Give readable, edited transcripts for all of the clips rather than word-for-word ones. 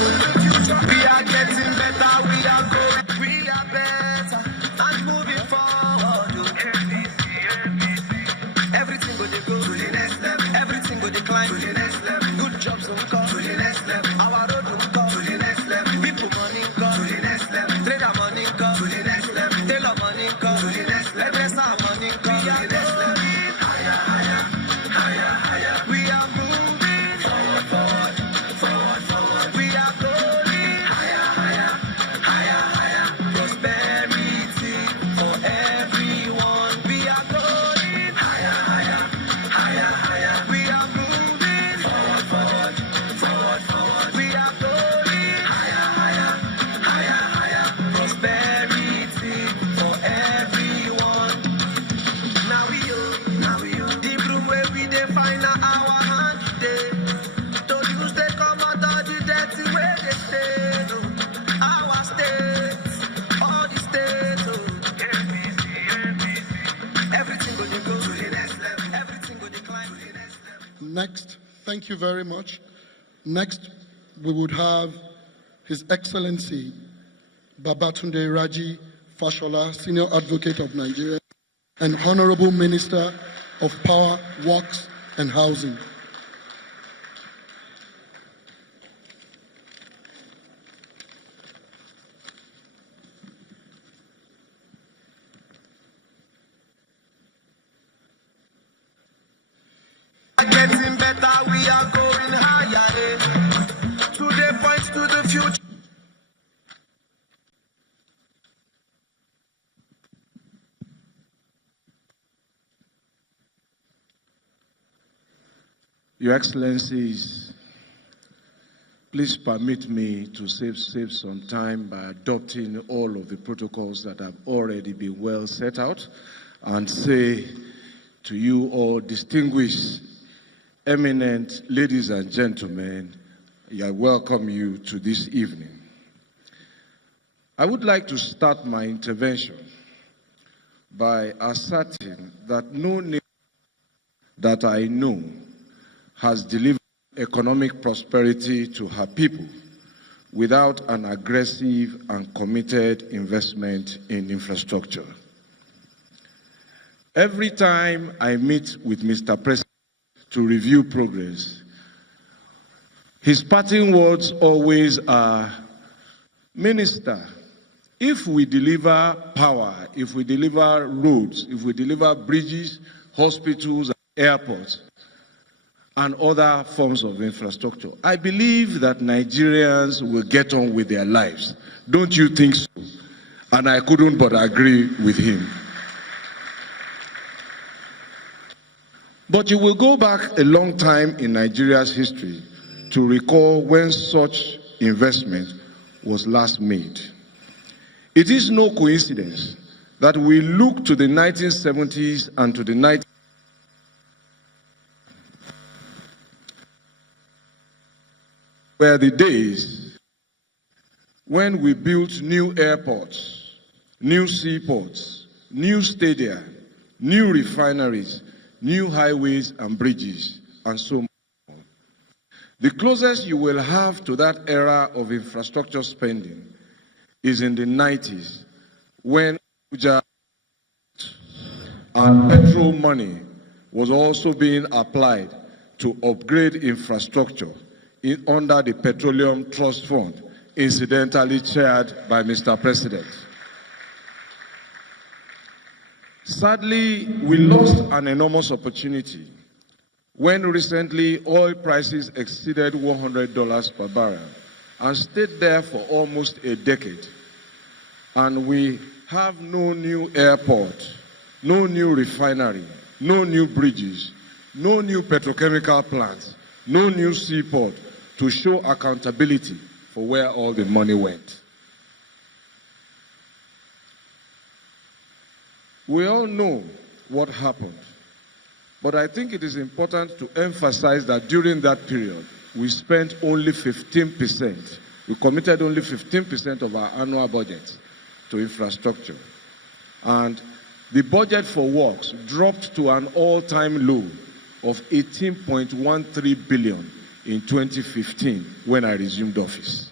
We are getting better, we are going, we are better, and moving forward. Everything go dey go to the next level, everything go dey climb to the next level. Good jobs will come to the next level, our road will come to the next level. People money come to the next level, trader money come to the next level, tailor money come to the next level, hairdresser money come to the next level. Higher, higher, higher, higher. We are moving forward, forward, forward, forward. We are going higher, higher, higher, higher. Prosperity for everyone. We are going higher, higher, higher, higher. We are moving forward, forward, forward, forward. We are going higher, higher, higher, higher. Prosperity for everyone. Now we the room where we define our hand today. To use they come out of the dirty where they stay. Oh. Our states, all the states. Oh. Everything go to the next level. Everything go decline to the next level. Next, thank you very much. Next, we would have His Excellency Babatunde Raji Fashola, Senior Advocate of Nigeria and Honorable Minister of Power, Works and Housing. Getting better, we are going higher. Today points to the future. Your Excellencies, please permit me to save some time by adopting all of the protocols that have already been well set out and say to you all distinguished, eminent ladies and gentlemen, I welcome you to this evening. I would like to start my intervention by asserting that no nation that I know has delivered economic prosperity to her people without an aggressive and committed investment in infrastructure. Every time I meet with Mr. President to review progress, his parting words always are, Minister, if we deliver power, if we deliver roads, if we deliver bridges, hospitals, and airports, and other forms of infrastructure, I believe that Nigerians will get on with their lives. Don't you think so? And I couldn't but agree with him. But you will go back a long time in Nigeria's history to recall when such investment was last made. It is no coincidence that we look to the 1970s and to the 1990s were the days when we built new airports, new seaports, new stadia, new refineries, new highways and bridges, and so on. The closest you will have to that era of infrastructure spending is in the 90s, when Abuja and petrol money was also being applied to upgrade infrastructure under the Petroleum Trust Fund, incidentally chaired by Mr. President. Sadly, we lost an enormous opportunity when recently oil prices exceeded $100 per barrel and stayed there for almost a decade. And we have no new airport, no new refinery, no new bridges, no new petrochemical plants, no new seaport to show accountability for where all the money went. We all know what happened, but I think it is important to emphasize that during that period, we spent only 15%. We committed only 15% of our annual budget to infrastructure. And the budget for works dropped to an all-time low of 18.13 billion in 2015 when I resumed office.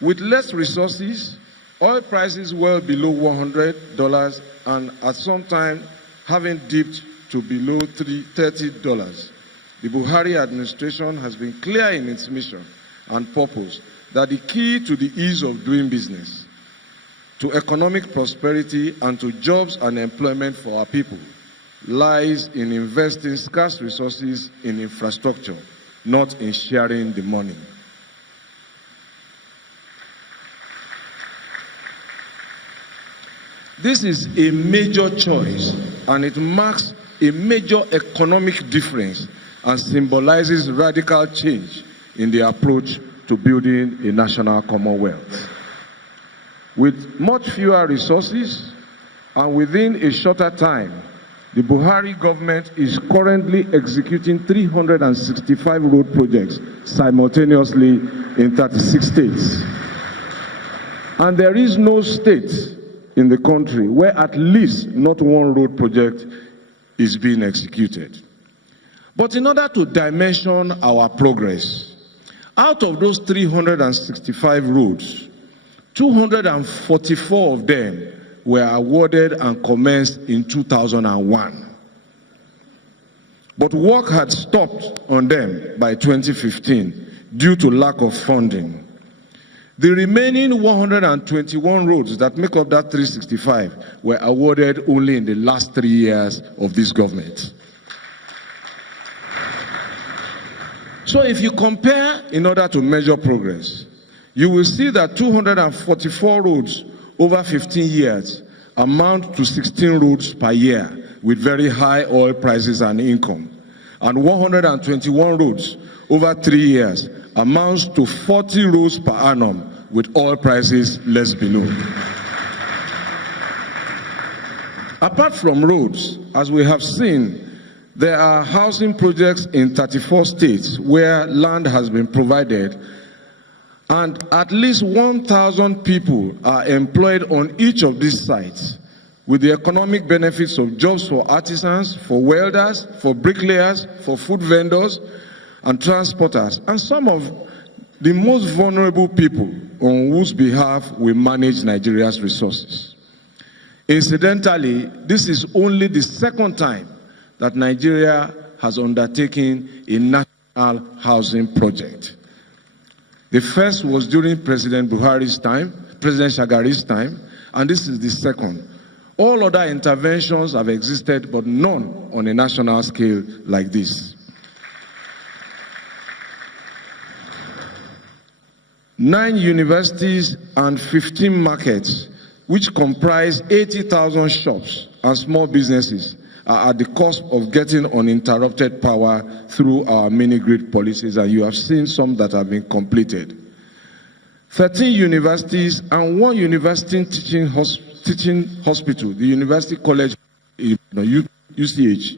With less resources, oil prices well below $100 and at some time having dipped to below $30, the Buhari administration has been clear in its mission and purpose that the key to the ease of doing business, to economic prosperity, and to jobs and employment for our people lies in investing scarce resources in infrastructure, not in sharing the money. This is a major choice, and it marks a major economic difference and symbolizes radical change in the approach to building a national commonwealth. With much fewer resources and within a shorter time, the Buhari government is currently executing 365 road projects simultaneously in 36 states. And there is no state in the country where at least not one road project is being executed. But in order to dimension our progress, out of those 365 roads, 244 of them were awarded and commenced in 2001. But work had stopped on them by 2015 due to lack of funding. The remaining 121 roads that make up that 365 were awarded only in the last 3 years of this government. So if you compare in order to measure progress, you will see that 244 roads over 15 years amount to 16 roads per year with very high oil prices and income. And 121 roads over 3 years amounts to 40 roads per annum with oil prices less below. Apart from roads, as we have seen, there are housing projects in 34 states where land has been provided, and at least 1,000 people are employed on each of these sites, with the economic benefits of jobs for artisans, for welders, for bricklayers, for food vendors, and transporters, and some of the most vulnerable people on whose behalf we manage Nigeria's resources. Incidentally, this is only the second time that Nigeria has undertaken a national housing project. The first was during President Buhari's time, President Shagari's time, and this is the second. All other interventions have existed, but none on a national scale like this. 9 universities and 15 markets, which comprise 80,000 shops and small businesses, are at the cusp of getting uninterrupted power through our mini-grid policies, and you have seen some that have been completed. 13 universities and 1 university teaching hospital, the University College, UCH,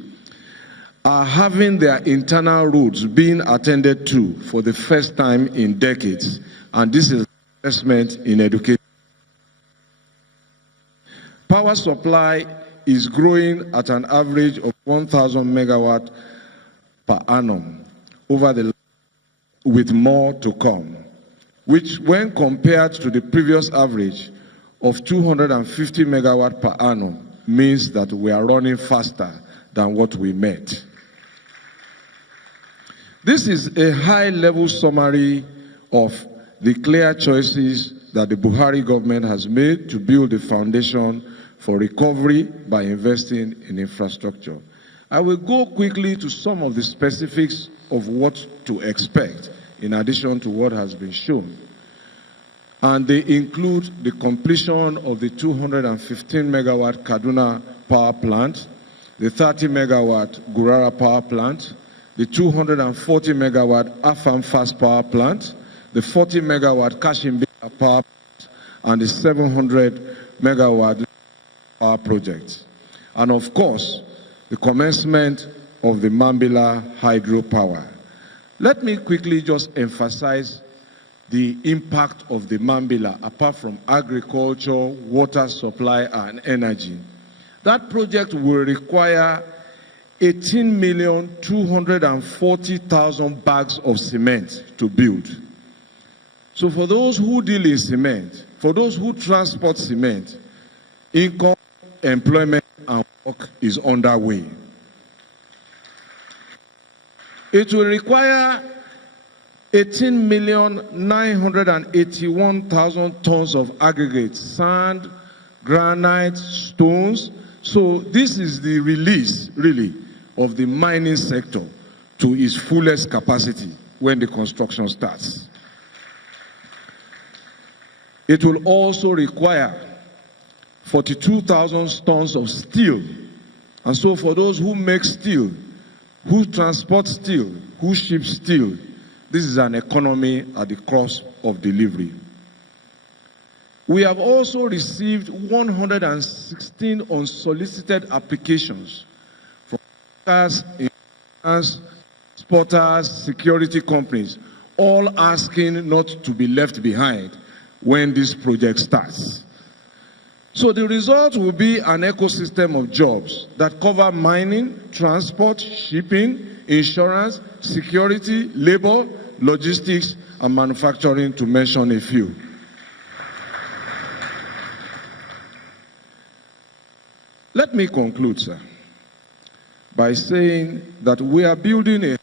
are having their internal roads being attended to for the first time in decades, and this is investment in education. Power supply is growing at an average of 1,000 megawatt per annum over the with more to come, which when compared to the previous average of 250 megawatt per annum means that we are running faster than what we met. This is a high-level summary of the clear choices that the Buhari government has made to build the foundation for recovery by investing in infrastructure. I will go quickly to some of the specifics of what to expect in addition to what has been shown. And they include the completion of the 215 megawatt Kaduna power plant, the 30 megawatt Gurara power plant, the 240 megawatt Afam fast power plant, the 40 megawatt Kashimbi power plant, and the 700 megawatt power project. And of course, the commencement of the Mambila hydropower. Let me quickly just emphasize the impact of the Mambila, apart from agriculture, water supply, and energy. That project will require 18,240,000 bags of cement to build. So for those who deal in cement, for those who transport cement, income, employment, and work is underway. It will require 18,981,000 tons of aggregate, sand, granite, stones. So this is the release, really, of the mining sector to its fullest capacity when the construction starts. It will also require 42,000 tons of steel. And so for those who make steel, who transport steel, who ship steel, this is an economy at the cost of delivery. We have also received 116 unsolicited applications from workers, insurance, exporters, security companies, all asking not to be left behind when this project starts. So the result will be an ecosystem of jobs that cover mining, transport, shipping, insurance, security, labor, logistics, and manufacturing, to mention a few. Let me conclude, sir, by saying that we are building a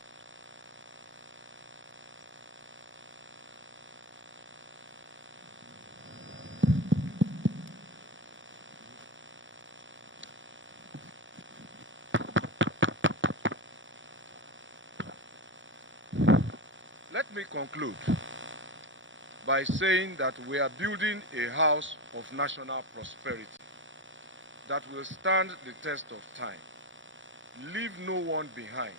Let me conclude by saying that we are building a house of national prosperity that will stand the test of time, leave no one behind,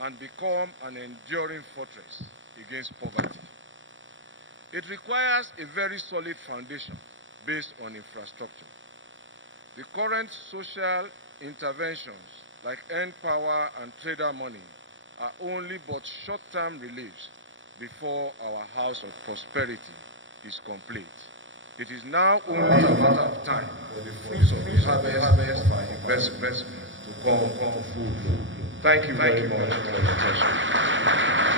and become an enduring fortress against poverty. It requires a very solid foundation based on infrastructure. The current social interventions like End Power and Trader Money are only but short-term reliefs before our house of prosperity is complete. It is now only a matter of time for the fruits of the harvest of our investment to come full. Thank you very much for your attention.